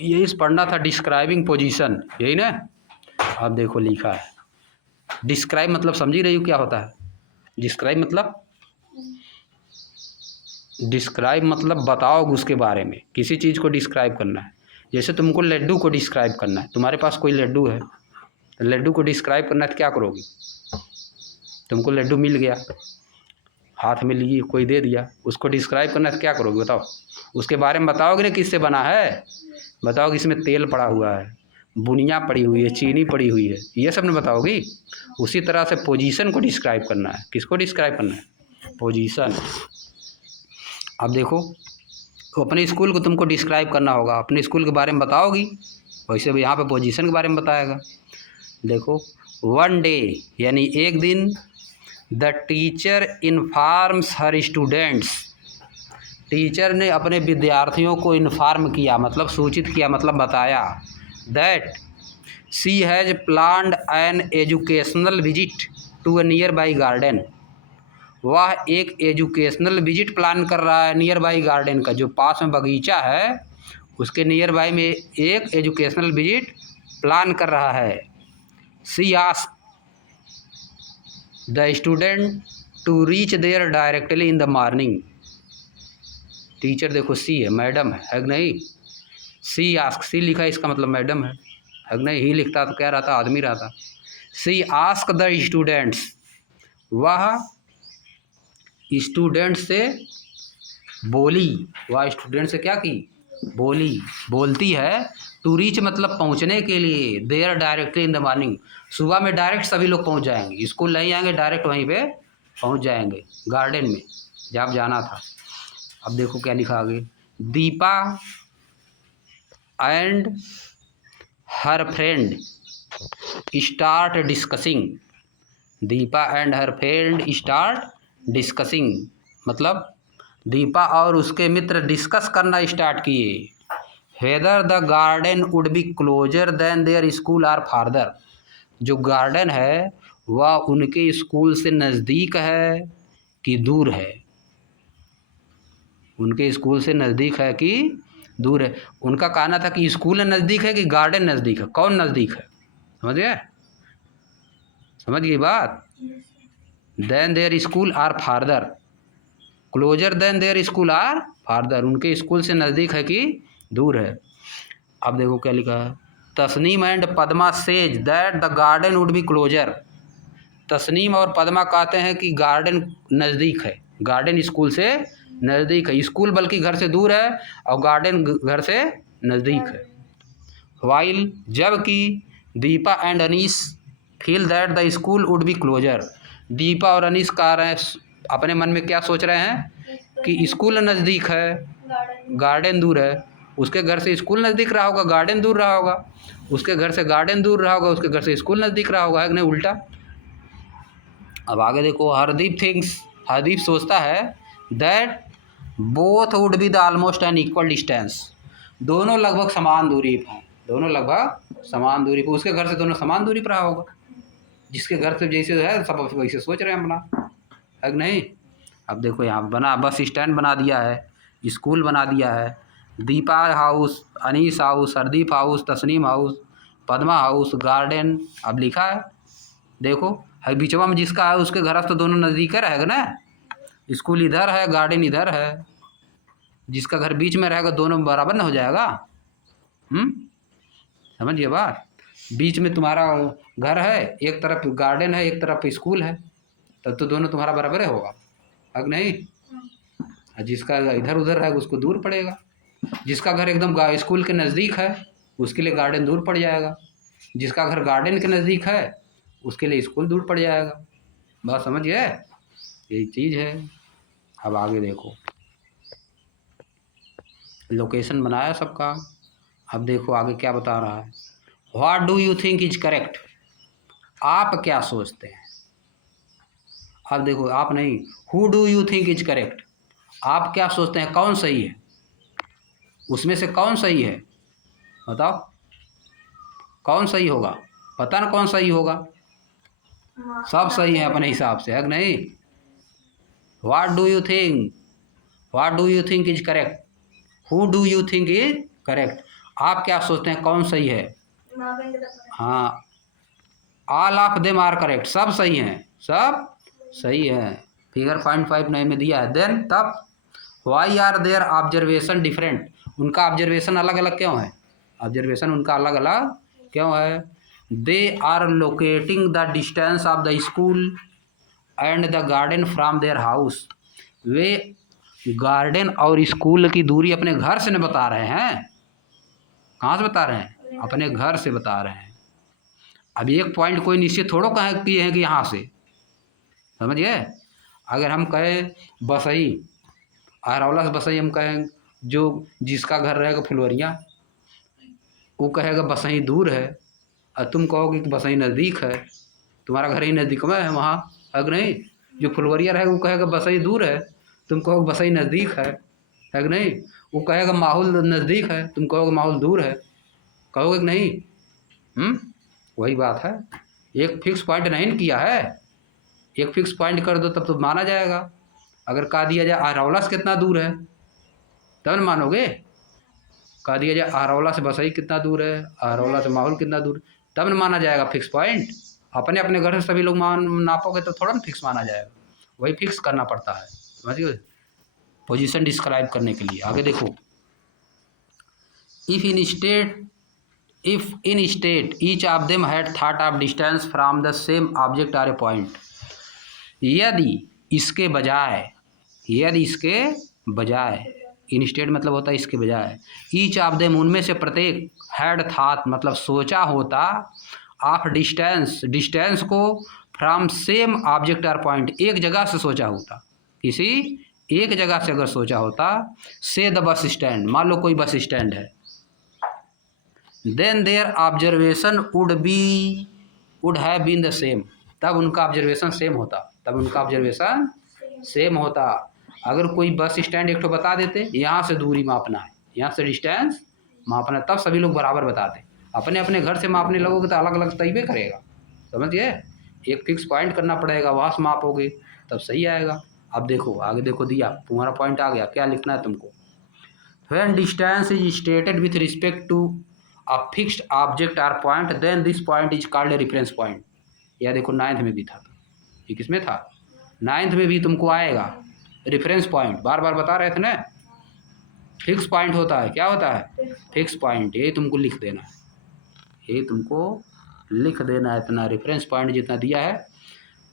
ये इस पढ़ना था डिस्क्राइबिंग पोजीशन, यही ना। अब देखो लिखा है डिस्क्राइब मतलब समझ ही रही हो क्या होता है। डिस्क्राइब मतलब बताओ उसके बारे में, किसी चीज़ को डिस्क्राइब करना है। जैसे तुमको लड्डू को डिस्क्राइब करना है, तुम्हारे पास कोई लड्डू है, लड्डू को डिस्क्राइब करना है तो क्या करोगी। तुमको लड्डू मिल गया, हाथ में लिए कोई दे दिया, उसको डिस्क्राइब करना है तो क्या करोगे बताओ। उसके बारे में बताओगे ना किससे बना है, बताओगे इसमें तेल पड़ा हुआ है, बुनिया पड़ी हुई है, चीनी पड़ी हुई है, ये सब ना बताओगी। उसी तरह से पोजीशन को डिस्क्राइब करना है। किसको डिस्क्राइब करना है, पोजीशन। अब देखो तो अपने स्कूल को तुमको डिस्क्राइब करना होगा, अपने स्कूल के बारे में बताओगी, वैसे भी यहाँ पे पोजीशन के बारे में बताएगा। देखो वन डे यानी एक दिन, the teacher informs her students, teacher ने अपने विद्यार्थियों को इन्फॉर्म किया मतलब सूचित किया मतलब बताया, that she has planned an educational visit to a nearby garden, वह एक एजुकेशनल विजिट प्लान कर रहा है नियर बाई गार्डन का, जो पास में बगीचा है उसके नियर बाई में एक एजुकेशनल विजिट प्लान कर रहा है। She ask the student to reach there directly in the morning, teacher देखो सी है, मैडम है कि नहीं। सी आस्क, सी लिखा है इसका मतलब मैडम है कि नहीं। ही लिखता तो क्या रहता, आदमी रहता। सी आस्क द स्टूडेंट्स, वह स्टूडेंट से बोली, वह स्टूडेंट से क्या की, बोली, बोलती है। टू रीच मतलब पहुंचने के लिए, there directly in the morning, सुबह में डायरेक्ट सभी लोग पहुंच जाएंगे, स्कूल नहीं आएंगे, डायरेक्ट वहीं पे पहुंच जाएंगे गार्डन में जहाँ जाना था। अब देखो क्या लिखा आगे, Deepa and her friend start discussing, Deepa and her friend start discussing मतलब दीपा और उसके मित्र डिस्कस करना स्टार्ट किए, whether the garden would be closer than their school or farther, जो गार्डन है वह उनके स्कूल से नज़दीक है कि दूर है, उनके स्कूल से नज़दीक है कि दूर है। उनका कहना था कि स्कूल नज़दीक है कि गार्डन नज़दीक है, कौन नज़दीक है, समझ गए, समझ गई बात। Than their school or farther, closer than their school or farther, उनके स्कूल से नज़दीक है कि दूर है। अब देखो क्या लिखा है, Tasneem and Padma says that the garden would be closer, Tasneem और पद्मा कहते हैं कि गार्डन नज़दीक है, गार्डन स्कूल से नज़दीक है, स्कूल बल्कि घर से दूर है और गार्डन घर से नज़दीक है। वाइल जबकि Deepa and Anees feel that the school would be closer, Deepa और अनीस कह रहे हैं, अपने मन में क्या सोच रहे हैं कि स्कूल नज़दीक है, गार्डन दूर है। उसके घर से स्कूल नज़दीक रहा होगा, गार्डन दूर रहा होगा, उसके घर से गार्डन दूर रहा होगा, उसके घर से स्कूल नज़दीक रहा होगा, है कि नहीं, उल्टा। अब आगे देखो, हरदीप थिंक्स, हरदीप सोचता है that both would be the almost an equal distance, दोनों लगभग समान दूरी पर हैं, दोनों लगभग समान दूरी पर, उसके घर से दोनों समान दूरी पर रहा होगा, जिसके घर से जैसे है सब वैसे सोच रहे हैं अपना, है कि नहीं। अब देखो यहाँ बना, बस स्टैंड बना दिया है, स्कूल बना दिया है, Deepa house, Anees house, Hardeep house, Tasneem house, Padma house, garden. अब लिखा है देखो, है बीचवा में जिसका है उसके घर से तो दोनों नज़दीक रहेगा ना, स्कूल इधर है, गार्डन इधर है, जिसका घर बीच में रहेगा दोनों बराबर ना हो जाएगा। समझिए बात, बीच में तुम्हारा घर है, एक तरफ गार्डन है, एक तरफ स्कूल है, तब तो दोनों तुम्हारा बराबर है होगा, है कि नहीं। जिसका इधर उधर है उसको दूर पड़ेगा, जिसका घर एकदम स्कूल के नज़दीक है उसके लिए गार्डन दूर पड़ जाएगा, जिसका घर गार्डन के नज़दीक है उसके लिए स्कूल दूर पड़ जाएगा। बात समझ गए, यही चीज़ है। अब आगे देखो, लोकेशन बनाया सबका। अब देखो आगे क्या बता रहा है, what do you think is correct, आप क्या सोचते हैं। अब देखो आप नहीं, who do you think is correct, आप क्या सोचते हैं कौन सही है, उसमें से कौन सही है बताओ, कौन सही होगा, पता ना कौन सही होगा, सब सही है अपने हिसाब से, है कि नहीं। What do you think, what do you think is correct, who do you think is correct. आप क्या सोचते हैं कौन सही है? हाँ, all of them are correct, सब सही हैं, सब सही है। फिगर 0.5 में दिया है। देन तब why are their observation different, उनका ऑब्जर्वेशन अलग अलग क्यों है? ऑब्जर्वेशन उनका अलग अलग क्यों है? They are locating the distance of the school and the garden from their house, वे गार्डन और स्कूल की दूरी अपने घर से न बता रहे हैं। कहाँ से बता रहे हैं? अपने घर से बता रहे हैं। अब एक पॉइंट कोई निश्चित थोड़ो कहें किए हैं कि यहाँ से, समझ गए? अगर हम कहें बसई, अरौला से बसई हम कहें, जो जिसका घर रहेगा फुलवरिया, वो कहेगा बसई दूर है, और तुम कहोगे कि बसई नज़दीक है, तुम्हारा घर ही नज़दीक में है वहाँ, अगर नहीं। जो फुलवरिया रहेगा वो कहेगा बसई दूर है, तुम कहोगे बसई नज़दीक है कि नहीं। वो कहेगा माहौल नज़दीक है, तुम कहोगे माहौल दूर है, कहोगे कि नहीं? वही बात है, एक फिक्स पॉइंट नहीं किया है। एक फिक्स पॉइंट कर दो तब तो माना जाएगा। अगर कहा दिया जाए अरौला से कितना दूर है तब न मानोगे। कहा दिया जाए अरौला से बसई कितना दूर है, अरौला से माहौल कितना दूर, तब न माना जाएगा फिक्स पॉइंट। अपने अपने घर से सभी लोग नापोगे तो थोड़ा ना फिक्स माना जाएगा, वही फिक्स करना पड़ता है, समझिए, पोजीशन डिस्क्राइब करने के लिए। आगे देखो, if instead each of them had thought of distance from the same object or a point, यदि इसके बजाय, इन स्टेट मतलब होता है इसके बजाय, ईच ऑफ देम उनमें से प्रत्येक, हैड थॉट मतलब सोचा होता, ऑफ डिस्टेंस को from same object or point, एक जगह से सोचा होता, किसी एक जगह से अगर सोचा होता, से द बस स्टैंड, मान लो कोई बस स्टैंड है, then their observation would have been the same, तब उनका ऑब्जर्वेशन सेम होता। अगर कोई बस स्टैंड एक तो बता देते, यहाँ से दूरी मापना है, यहाँ से डिस्टेंस मापना है, तब सभी लोग बराबर बताते। अपने अपने घर से मापने लगोगे तो अलग अलग तरीके करेगा, समझिए। एक फिक्स पॉइंट करना पड़ेगा, वहाँ से मापोगे तब सही आएगा। अब देखो आगे देखो, दिया तुम्हारा पॉइंट आ गया, क्या लिखना है तुमको। When distance is stated with respect to a fixed object or point, then this point is called a reference point। यह देखो 9th में भी था, ये किसमें था? 9th में भी तुमको आएगा रेफरेंस पॉइंट, बार बार बता रहे थे ना। फिक्स पॉइंट होता है, क्या होता है? Fix point. ये तुमको लिख देना है, ये तुमको लिख देना है, इतना रेफरेंस पॉइंट जितना दिया है।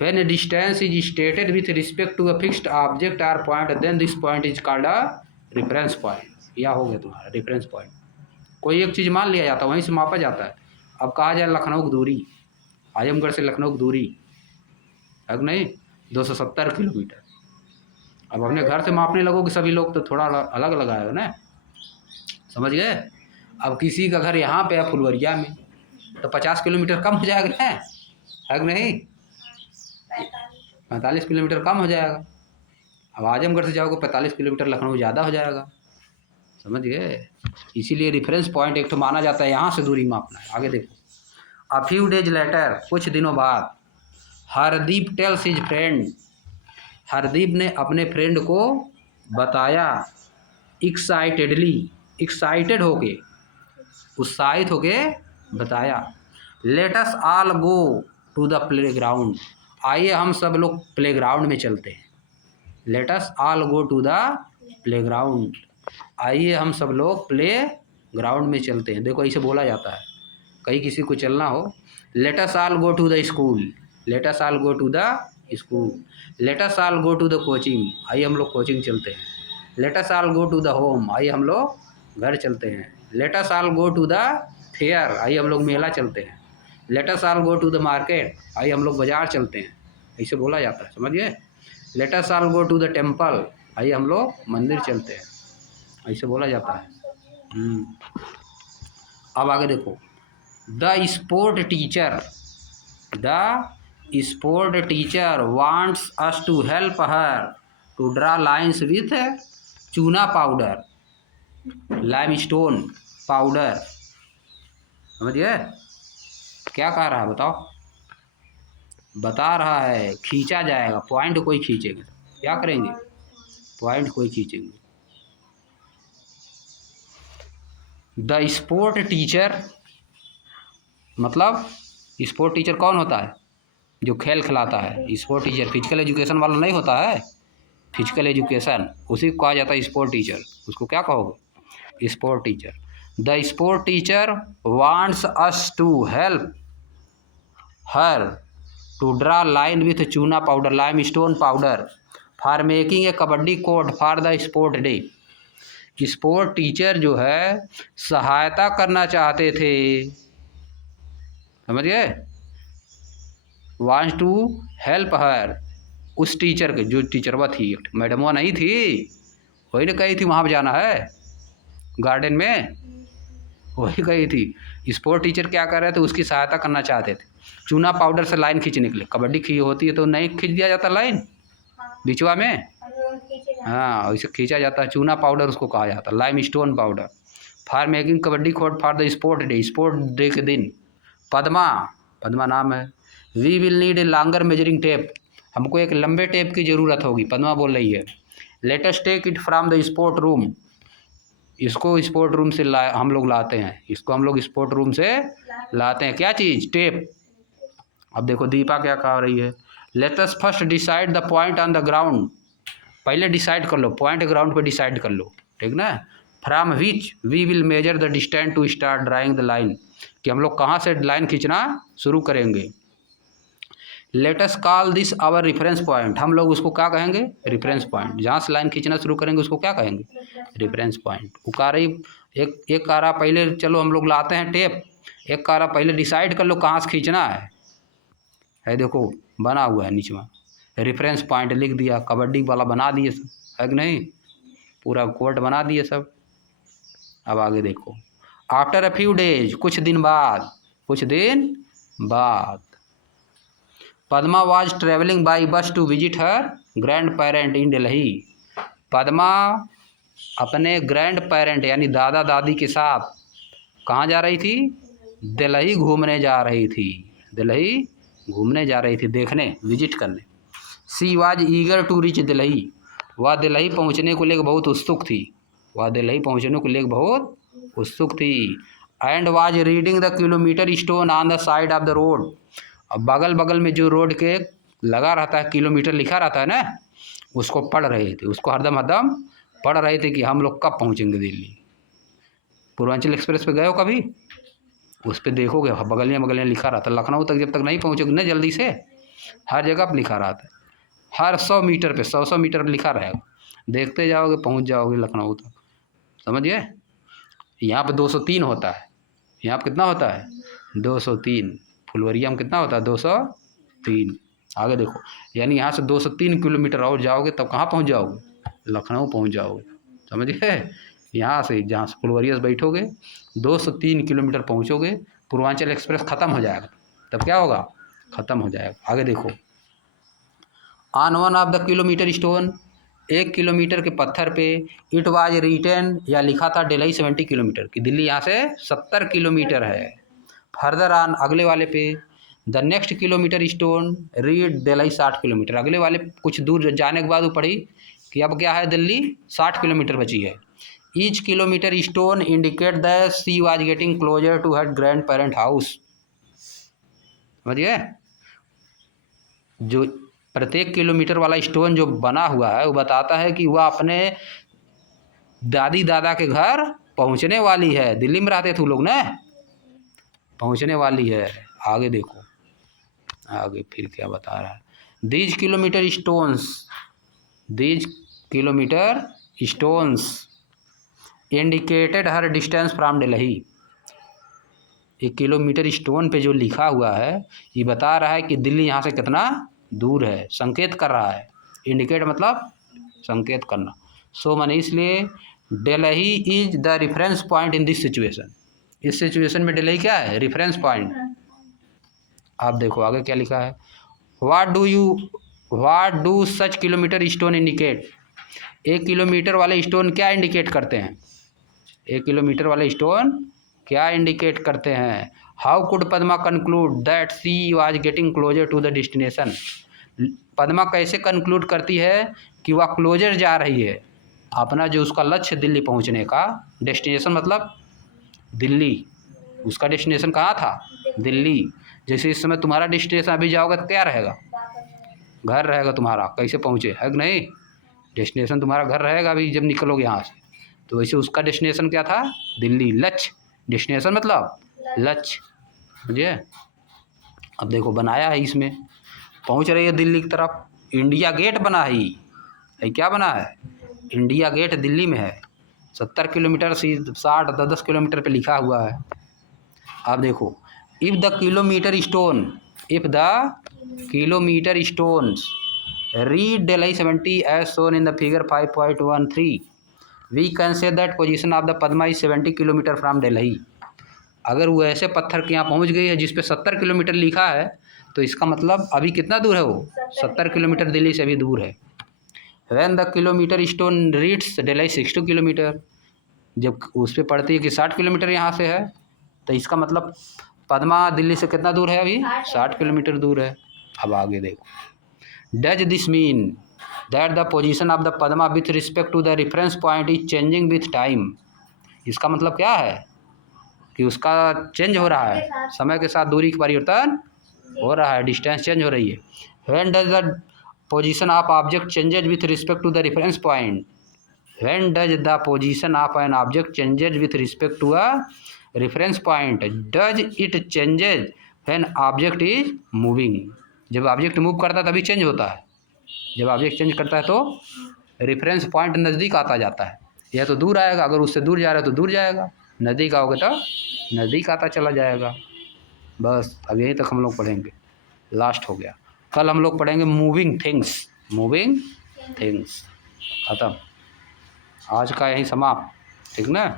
When a distance is stated with respect to a fixed object or point, then this point is called a reference point। यह हो गया तुम्हारा रेफरेंस पॉइंट। कोई एक चीज़ मान लिया जाता है, वहीं से मापा जाता है। अब कहा जाए लखनऊ की दूरी, आजमगढ़ से लखनऊ की दूरी है नहीं 270 किलोमीटर। अब अपने घर से मापने लगोगे सभी लोग तो थोड़ा अलग लगाएगा ना, समझ गए। अब किसी का घर यहाँ पे है फुलवरिया में, तो 50 किलोमीटर कम हो जाएगा है कि नहीं, 45 किलोमीटर कम हो जाएगा। अब आजमगढ़ से जाओगे 45 किलोमीटर, लखनऊ ज़्यादा हो जाएगा, समझ गए। इसीलिए रेफरेंस पॉइंट एक तो माना जाता है, यहाँ से दूरी मापना है। आगे देखो, अ फ्यू डेज लेटर, कुछ दिनों बाद, Hardeep tales his friend, Hardeep ने अपने फ्रेंड को बताया, एक्साइटेड होके, उत्साहित होके बताया, let us all go to the playground, आइए हम सब लोग प्लेग्राउंड में चलते हैं। Let us all go to the playground, आइए हम सब लोग प्ले ग्राउंड में चलते हैं। देखो ऐसे बोला जाता है, कहीं किसी को चलना हो, let us all go to the school, let us all go to the school, let us all go to the coaching, आइए हम लोग कोचिंग चलते हैं। Let us all go to the home, आइए हम लोग घर चलते हैं। Let us all go to the fair, आइए हम लोग मेला चलते हैं। Let us all go to the market, आइए हम लोग बाजार चलते हैं, ऐसे बोला जाता है, समझिए। Let us all go to the temple, आइए हम लोग मंदिर चलते हैं, ऐसे बोला जाता है। अब आगे देखो, the sport teacher wants us to help her to draw lines with chuna powder, limestone powder, समझिए। क्या कह रहा है बताओ, बता रहा है खींचा जाएगा, पॉइंट कोई खींचेगा, क्या करेंगे, पॉइंट कोई खींचेंगे। द स्पोर्ट टीचर, मतलब स्पोर्ट टीचर कौन होता है? जो खेल खिलाता है। स्पोर्ट टीचर फिजिकल एजुकेशन वाला नहीं होता है, फिजिकल एजुकेशन उसी को कहा जाता है स्पोर्ट टीचर। उसको क्या कहोगे? Sport teacher. The sport teacher wants us to help her to draw line with chuna powder, lime stone powder for making a kabaddi court for the sport day. Sport teacher जो है सहायता करना चाहते थे, समझ गए? वांट्स टू हेल्प हर, उस teacher के, जो टीचरवा थी, मैडमवा नहीं थी, वही ने कही थी वहाँ पर जाना है गार्डन में, वही कही थी। स्पोर्ट टीचर क्या कर रहे थे? उसकी सहायता करना चाहते थे। चूना पाउडर से लाइन खींचने के लिए, कबड्डी खी होती है तो नहीं खींच दिया जाता लाइन बिचवा में, हाँ वैसे खींचा जाता है। चूना पाउडर उसको कहा जाता है, lime stone powder for making kabaddi court for the sport day, sport day के दिन। पद्मा, पद्मा नाम है। We will need a longer measuring tape, हमको एक लंबे टेप की ज़रूरत होगी, पद्मा बोल रही है। Let us take it from the sport room, इसको स्पोर्ट रूम से हम लोग लाते हैं, इसको हम लोग स्पोर्ट रूम से लाते हैं। क्या चीज़? टेप। अब देखो दीपा क्या कह रही है, let us first decide the point on the ground, पहले डिसाइड कर लो, पॉइंट ग्राउंड पे डिसाइड कर लो, ठीक ना। From which we will measure the distance to start drawing the line, कि हम लोग कहाँ से लाइन खींचना शुरू करेंगे। Let us call this our reference point, हम लोग उसको क्या कहेंगे? Reference point. जहाँ से लाइन खींचना शुरू करेंगे उसको क्या कहेंगे? Reference point. वो कह रही, एक कह रहा पहले चलो हम लोग लाते हैं टेप, एक कह रहा पहले डिसाइड कर लो कहाँ से खींचना है देखो बना हुआ है नीचे में, रेफरेंस पॉइंट लिख दिया, कबड्डी वाला बना दिए सब, है कि नहीं? पूरा कोर्ट बना दिए सब। अब आगे देखो, आफ्टर अ फ्यू डेज, कुछ दिन बाद, कुछ दिन बाद, Padma was travelling by bus to visit her grand parent in Delhi. Padma अपने ग्रैंड पेरेंट यानी दादा दादी के साथ कहाँ जा रही थी? दिल्ली घूमने जा रही थी, दिल्ली घूमने जा रही थी, देखने, विजिट करने। She was eager to reach Delhi, वह दिल्ली पहुँचने को लेकर बहुत उत्सुक थी, वह दिल्ली पहुँचने को लेकर बहुत उत्सुक थी। And was reading the kilometre stone on the side of the road, अब बगल बगल में जो रोड के लगा रहता है, किलोमीटर लिखा रहता है ना, उसको पढ़ रहे थे, उसको हरदम हरदम पढ़ रहे थे कि हम लोग कब पहुँचेंगे दिल्ली। पूर्वांचल एक्सप्रेस पे गए हो कभी? उस पर देखोगे बगल में लिखा रहता है, लखनऊ तक जब तक नहीं पहुँचोगे ना जल्दी से, हर जगह पर लिखा रहता है, हर 100 मीटर पे 100 मीटर पर लिखा रहेगा, देखते जाओगे पहुँच जाओगे लखनऊ तक, समझ गए? यहाँ पे 203 होता है, यहाँ पे कितना होता है? 203। फुलवरिया में कितना होता है? 203। आगे देखो, यानी यहाँ से 203 किलोमीटर और जाओगे तब कहाँ पहुँच जाओगे? लखनऊ पहुँच जाओगे, समझ गए? यहाँ से जहाँ से फुलवरिया से बैठोगे 203 किलोमीटर पहुँचोगे, पूर्वांचल एक्सप्रेस ख़त्म हो जाएगा, तब क्या होगा? ख़त्म हो जाएगा। आगे देखो, on one of the kilometre stone, 1 kilometre के पत्थर पे, इट वाज रिटन, या लिखा था दिल्ली 70 किलोमीटर, कि दिल्ली यहाँ से 70 किलोमीटर है। फर्दर ऑन, अगले वाले पे, the next kilometre stone read Delhi 60 kilometre, अगले वाले कुछ दूर जाने के बाद वो पढ़ी कि अब क्या है, दिल्ली 60 किलोमीटर बची है। Each kilometre stone indicate the she was getting closer to her grand parent house, समझिए? जो प्रत्येक किलोमीटर वाला स्टोन जो बना हुआ है वो बताता है कि वह अपने दादी दादा के घर पहुंचने वाली है, दिल्ली में रहते थे वो लोग ना, पहुंचने वाली है। आगे देखो, आगे फिर क्या बता रहा है, these kilometre stones indicated her distance from Delhi, 1 kilometre stone पे जो लिखा हुआ है ये बता रहा है कि दिल्ली यहाँ से कितना दूर है, संकेत कर रहा है। इंडिकेट मतलब संकेत करना। सो मैंने इसलिए Delhi is the reference point in this situation, इस सिचुएशन में दिल्ली क्या है? Reference point. आप देखो आगे क्या लिखा है, what do such kilometre stone indicate, 1 kilometre वाले स्टोन क्या इंडिकेट करते हैं? 1 किलोमीटर वाले स्टोन क्या इंडिकेट करते हैं? How could Padma conclude that she was getting closer to the destination, Padma कैसे कंक्लूड करती है कि वह क्लोजर जा रही है, अपना जो उसका लक्ष्य दिल्ली पहुंचने का, डेस्टिनेशन मतलब दिल्ली, उसका डेस्टिनेशन कहाँ था? दिल्ली। जैसे इस समय तुम्हारा डेस्टिनेशन अभी जाओगे तो क्या रहेगा? घर रहेगा तुम्हारा, कैसे पहुँचे, है कि नहीं? डेस्टिनेशन तुम्हारा घर रहेगा अभी जब निकलोगे यहाँ से। तो वैसे उसका डेस्टिनेशन क्या था? दिल्ली। लक्ष्य, डेस्टिनेशन मतलब लक्ष्य, समझिए। अब देखो बनाया है इसमें, पहुँच रही है दिल्ली की तरफ। इंडिया गेट बना है क्या बना है? इंडिया गेट दिल्ली में है। 70 किलोमीटर से 60 10 किलोमीटर पे लिखा हुआ है। अब देखो, if the kilometre stones read Delhi 70 as shown in the figure 5.13, we can say that position of the Padma is 70 kilometre from Delhi. अगर वो ऐसे पत्थर के यहाँ पहुँच गई है जिस पे 70 किलोमीटर लिखा है, तो इसका मतलब अभी कितना दूर है वो? 70 किलोमीटर दिल्ली से अभी दूर है। When the kilometre stone reads Delhi 60 kilometre, जब उस पर पड़ती है कि 60 किलोमीटर यहाँ से है, तो इसका मतलब पद्मा दिल्ली से कितना दूर है? अभी 60 किलोमीटर दूर है। अब आगे देखो, does this mean that the position of the Padma with respect to the reference point is changing with time? इसका मतलब क्या है? कि उसका चेंज हो रहा है, समय के साथ दूरी का परिवर्तन हो रहा है, डिस्टेंस चेंज हो रही है। When does the position of object changes with respect to the reference point? When does the position of an object changes with respect to a reference point? Does it changes when object is moving? जब object move करता है तभी change होता है। जब object change करता है तो रेफरेंस पॉइंट नज़दीक आता जाता है। यह तो दूर आएगा, अगर उससे दूर जा रहा है तो दूर जाएगा, नज़दीक आओगे तो नज़दीक आता चला जाएगा। बस अब यहीं तक हम लोग पढ़ेंगे, लास्ट हो गया। कल हम लोग पढ़ेंगे मूविंग थिंग्स। खत्म, आज का यही समाप्त, ठीक ना।